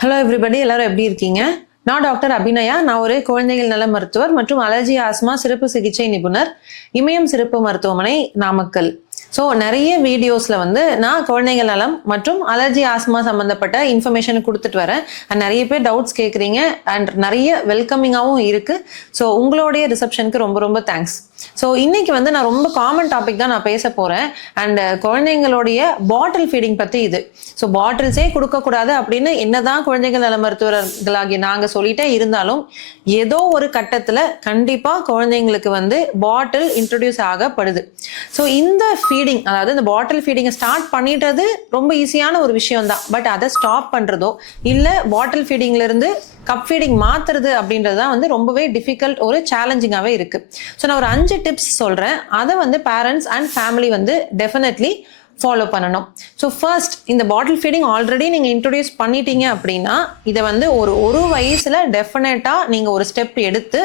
Hello everybody, எல்லாரும் எப்படி இருக்கீங்க? நான் டாக்டர் அபிநயா. நான் ஒரு குழந்தைகள் நல மருத்துவர் மற்றும் அலர்ஜி ஆஸ்மா சிறப்பு சிகிச்சை நிபுணர், இமயம் சிறப்பு மருத்துவமனை, நாமக்கல். ஸோ நிறைய வீடியோஸ்ல வந்து நான் குழந்தைகள் நலம் மற்றும் அலர்ஜி ஆஸ்மா சம்பந்தப்பட்ட இன்ஃபர்மேஷன் கொடுத்துட்டு வரேன். அண்ட் நிறைய பேர் டவுட்ஸ் கேட்குறீங்க அண்ட் நிறைய வெல்கமிங்காகவும் இருக்கு. ஸோ உங்களுடைய ரிசப்ஷனுக்கு ரொம்ப ரொம்ப தேங்க்ஸ். ஸோ இன்னைக்கு வந்து நான் ரொம்ப காமன் டாபிக் தான் நான் பேச போறேன். அண்ட் குழந்தைங்களுடைய பாட்டில் ஃபீடிங் பத்தி இது. ஸோ பாட்டில்ஸே கொடுக்கக்கூடாது அப்படின்னு என்னதான் குழந்தைகள் நல மருத்துவர்களாகி நாங்கள் சொல்லிட்டே இருந்தாலும் ஏதோ ஒரு கட்டத்தில் கண்டிப்பாக குழந்தைங்களுக்கு வந்து பாட்டில் இன்ட்ரடியூஸ் ஆகப்படுது. ஸோ இந்த ஃபீடிங், அதாவது இந்த பாட்டில் ஃபீடிங்கை ஸ்டார்ட் பண்ணிடுறது ரொம்ப ஈஸியான ஒரு விஷயம் தான். பட் அதை ஸ்டாப் பண்ணுறதோ இல்லை பாட்டில் ஃபீடிங்லேருந்து கப் ஃபீடிங் மாத்துறது அப்படின்றது தான் வந்து ரொம்பவே டிஃபிகல்ட், ஒரு சேலஞ்சிங்காகவே இருக்குது. ஸோ நான் ஒரு 5 டிப்ஸ் சொல்கிறேன். அதை வந்து பேரண்ட்ஸ் அண்ட் ஃபேமிலி வந்து டெஃபினெட்லி ஃபாலோ பண்ணணும். ஸோ ஃபர்ஸ்ட், இந்த பாட்டில் ஃபீடிங் ஆல்ரெடி நீங்கள் இன்ட்ரடியூஸ் பண்ணிட்டீங்க அப்படின்னா இதை வந்து ஒரு வயசில் டெஃபினட்டாக நீங்கள் ஒரு ஸ்டெப் எடுத்து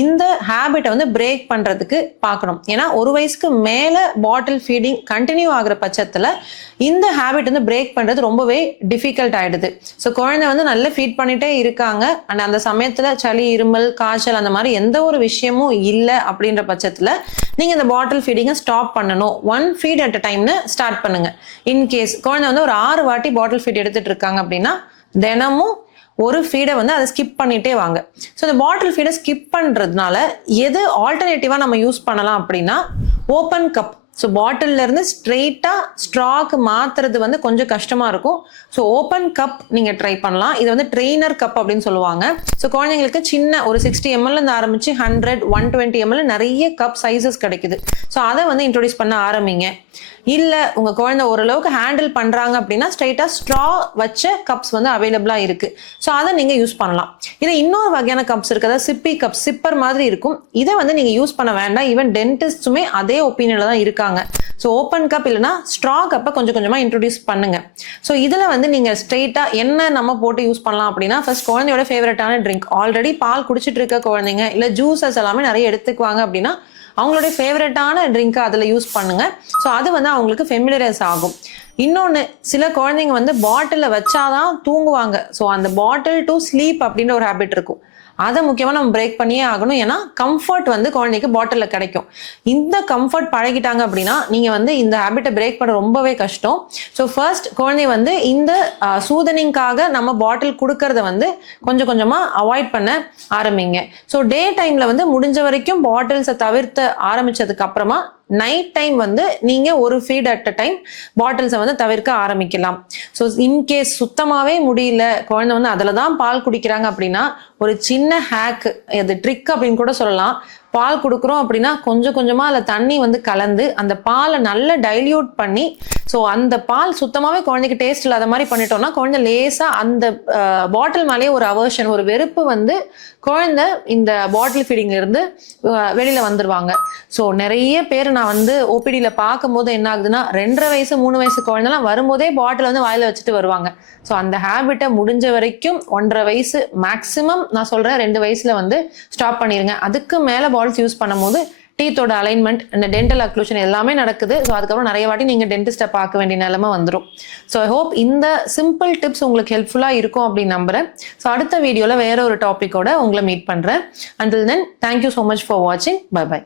இந்த ஹேபிட்டை வந்து பிரேக் பண்ணுறதுக்கு பார்க்கணும். ஏன்னா ஒரு வயசுக்கு மேலே பாட்டில் ஃபீடிங் கண்டினியூ ஆகிற பட்சத்தில் இந்த ஹேபிட் வந்து பிரேக் பண்ணுறது ரொம்பவே டிஃபிகல்ட் ஆகிடுது. ஸோ குழந்தை வந்து நல்லா ஃபீட் பண்ணிகிட்டே இருக்காங்க அண்ட் அந்த சமயத்தில் சளி, இருமல், காய்ச்சல் அந்த மாதிரி எந்த ஒரு விஷயமும் இல்லை அப்படின்ற பட்சத்தில் நீங்கள் இந்த பாட்டில் ஃபீடிங்கை ஸ்டாப் பண்ணணும். 1 ஃபீட் அட் அ டைம்னு ஸ்டார்ட் பண்ணுங்க. இன்கேஸ் குழந்தை வந்து ஒரு 6 வாட்டி பாட்டில் ஃபீட் எடுத்துட்டு இருக்காங்க அப்படின்னா தினமும் ஒரு ஃபீடை வந்து அதை ஸ்கிப் பண்ணிட்டே வாங்க. ஸோ இந்த பாட்டில் ஃபீடை ஸ்கிப் பண்ணுறதுனால எது ஆல்டர்னேட்டிவாக நம்ம யூஸ் பண்ணலாம் அப்படின்னா ஓப்பன் கப். ஸோ பாட்டில்ல இருந்து ஸ்ட்ரெயிட்டாக ஸ்ட்ராக்கு மாற்றுறது வந்து கொஞ்சம் கஷ்டமாக இருக்கும். ஸோ ஓப்பன் கப் நீங்கள் ட்ரை பண்ணலாம். இது வந்து ட்ரெயினர் கப் அப்படின்னு சொல்லுவாங்க. ஸோ குழந்தைங்களுக்கு சின்ன ஒரு 60 ml ஆரம்பிச்சு 100, 120 ml நிறைய கப் சைஸஸ் கிடைக்குது. ஸோ அதை வந்து இன்ட்ரோடியூஸ் பண்ண ஆரம்பிங்க. இல்லை உங்கள் குழந்தை ஓரளவுக்கு ஹேண்டில் பண்ணுறாங்க அப்படின்னா ஸ்ட்ரெயிட்டாக ஸ்ட்ரா வச்ச கப்ஸ் வந்து அவைலபிளாக இருக்குது. ஸோ அதை நீங்கள் யூஸ் பண்ணலாம். இது இன்னொரு வகையான கப்ஸ் இருக்குது, அதாவது சிப்பி கப், சிப்பர் மாதிரி இருக்கும். இதை வந்து நீங்கள் யூஸ் பண்ண வேண்டாம். ஈவன் டென்டிஸ்ட்டுமே அதே ஒப்பீனியனில் தான் இருக்காங்க. ஸோ ஓப்பன் கப் இல்லைனா ஸ்ட்ரா கப்பை கொஞ்சம் கொஞ்சமாக இன்ட்ரடியூஸ் பண்ணுங்க. ஸோ இதில் வந்து நீங்கள் ஸ்ட்ரெயிட்டாக என்ன நம்ம போட்டு யூஸ் பண்ணலாம் அப்படின்னா, ஃபர்ஸ்ட் குழந்தையோட ஃபேவரட்டான ட்ரிங்க், ஆல்ரெடி பால் குடிச்சிட்டு இருக்க குழந்தைங்க இல்லை ஜூஸஸ் எல்லாமே நிறைய எடுத்துக்குவாங்க அப்படின்னா அவங்களுடைய ஃபேவரட்டான ட்ரிங்க்கை அதில் யூஸ் பண்ணுங்க. ஸோ அது வந்து அவங்களுக்கு ஃபெமிலியரைஸ் ஆகும். இன்னொன்று, சில குழந்தைங்க வந்து பாட்டிலில் வச்சாதான் தூங்குவாங்க. ஸோ அந்த பாட்டில் டு ஸ்லீப் அப்படின்ற ஒரு ஹேபிட் இருக்கும். அதை முக்கியமாக நம்ம பிரேக் பண்ணியே ஆகணும். ஏன்னா கம்ஃபர்ட் வந்து குழந்தைக்கு பாட்டிலில் கிடைக்கும். இந்த கம்ஃபர்ட் பழகிட்டாங்க அப்படின்னா நீங்கள் வந்து இந்த ஹேபிட்டை பிரேக் பண்ண ரொம்பவே கஷ்டம். ஸோ ஃபர்ஸ்ட் குழந்தை வந்து இந்த சூதனிங்காக நம்ம பாட்டில் கொடுக்கறத வந்து கொஞ்சம் கொஞ்சமாக அவாய்ட் பண்ண ஆரம்பிங்க. ஸோ டே டைமில் வந்து முடிஞ்ச வரைக்கும் பாட்டில்ஸை தவிர்த்து ஆரம்பித்ததுக்கு அப்புறமா நைட் டைம் வந்து நீங்கள் ஒரு ஃபீட் அட் அ டைம் பாட்டில்ஸை வந்து தவிர்க்க ஆரம்பிக்கலாம். ஸோ இன்கேஸ் சுத்தமாகவே முடியல, குழந்தை வந்து அதில் தான் பால் குடிக்கிறாங்க அப்படின்னா ஒரு சின்ன ஹேக், அது ட்ரிக் அப்படின்னு கூட சொல்லலாம். பால் கொடுக்குறோம் அப்படின்னா கொஞ்சம் கொஞ்சமாக அதில் தண்ணி வந்து கலந்து அந்த பாலை நல்லா டைல்யூட் பண்ணி, ஸோ அந்த பால் சுத்தமாகவே குழந்தைக்கு டேஸ்ட் இல்லாத மாதிரி பண்ணிட்டோம்னா குழந்தை லேசாக அந்த பாட்டில் மேலேயே ஒரு அவர்ஷன், ஒரு வெறுப்பு வந்து குழந்தை இந்த பாட்டில் ஃபீடிங்லேருந்து வெளியில் வந்துடுவாங்க. ஸோ நிறைய பேர் நான் வந்து ஓபிடியில் பார்க்கும்போது என்ன ஆகுதுன்னா 2.5 வயசு 3 வயசு குழந்தைலாம் வரும்போதே பாட்டில் வந்து வாயில் வச்சுட்டு வருவாங்க. ஸோ அந்த ஹேபிட்டை முடிஞ்ச வரைக்கும் 1.5 வயசு மேக்ஸிமம் நான் சொல்கிறேன் 2 வயசில் வந்து ஸ்டாப் பண்ணிடுங்க. அதுக்கு மேலே பாட்டில்ஸ் யூஸ் பண்ணும்போது டீத்தோட அலைன்மெண்ட், இந்த டென்டல் அக்ளூஷன் எல்லாமே நடக்குது. ஸோ அதுக்கப்புறம் நிறைய வாட்டி நீங்கள் டென்டிஸ்ட்டை பார்க்க வேண்டிய நிலைமை வந்துடும். ஸோ ஐ ஹோப் இந்த சிம்பிள் டிப்ஸ் உங்களுக்கு ஹெல்ப்ஃபுல்லாக இருக்கும் அப்படின்னு நம்புகிறேன். ஸோ அடுத்த வீடியோவில் வேற ஒரு டாப்பிக்கோட உங்களை மீட் பண்ணுறேன். Until then, thank you so much for வாட்சிங். Bye by.